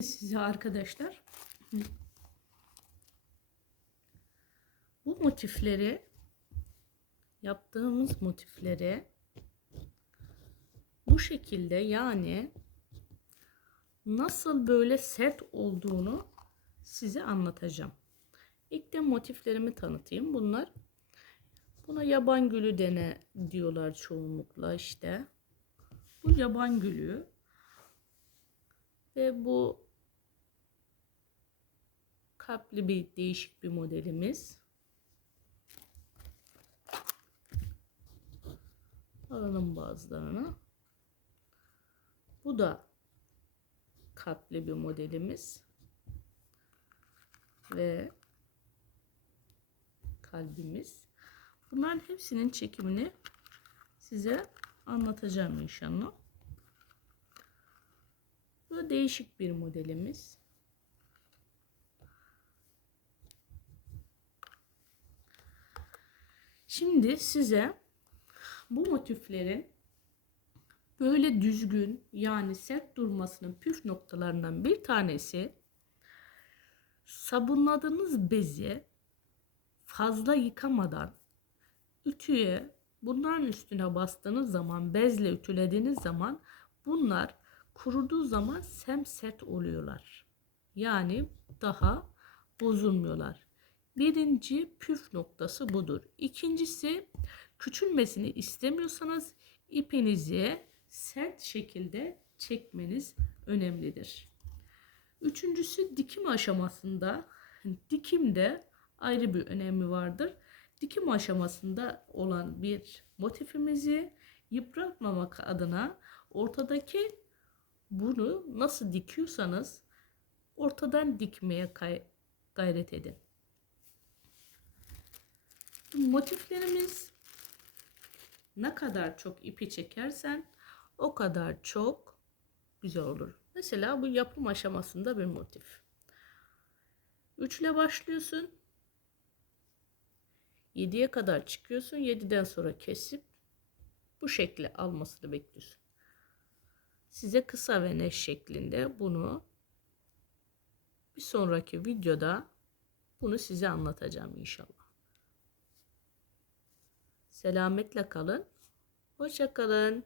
size arkadaşlar. Bu motifleri yaptığımız motifleri bu şekilde yani nasıl böyle sert olduğunu size anlatacağım. İlk de motiflerimi tanıtayım. Bunlar buna yaban gülü dene diyorlar çoğunlukla işte. Bu yaban gülü ve bu kalpli bir değişik bir modelimiz. Alalım bazılarını. Bu da kalpli bir modelimiz. Ve kalbimiz. Bunların hepsinin çekimini size anlatacağım inşallah. Bu da değişik bir modelimiz. Şimdi size bu motiflerin böyle düzgün yani sert durmasının püf noktalarından bir tanesi sabunladığınız bezi fazla yıkamadan ütüye bunların üstüne bastığınız zaman bezle ütülediğiniz zaman bunlar kuruduğu zaman semsert oluyorlar. Yani daha bozulmuyorlar. Birinci püf noktası budur. İkincisi küçülmesini istemiyorsanız ipinizi sert şekilde çekmeniz önemlidir. Üçüncüsü dikim aşamasında dikimde ayrı bir önemi vardır. Dikim aşamasında olan bir motifimizi yıpratmamak adına ortadaki bunu nasıl dikiyorsanız ortadan dikmeye gayret edin. Motiflerimiz ne kadar çok ipi çekersen o kadar çok güzel olur. Mesela bu yapım aşamasında bir motif. Üçle başlıyorsun. 7'ye kadar çıkıyorsun. 7'den sonra kesip bu şekli almasını bekliyorsun. Size kısa ve neş şeklinde bunu bir sonraki videoda bunu size anlatacağım inşallah. Selametle kalın. Hoşça kalın.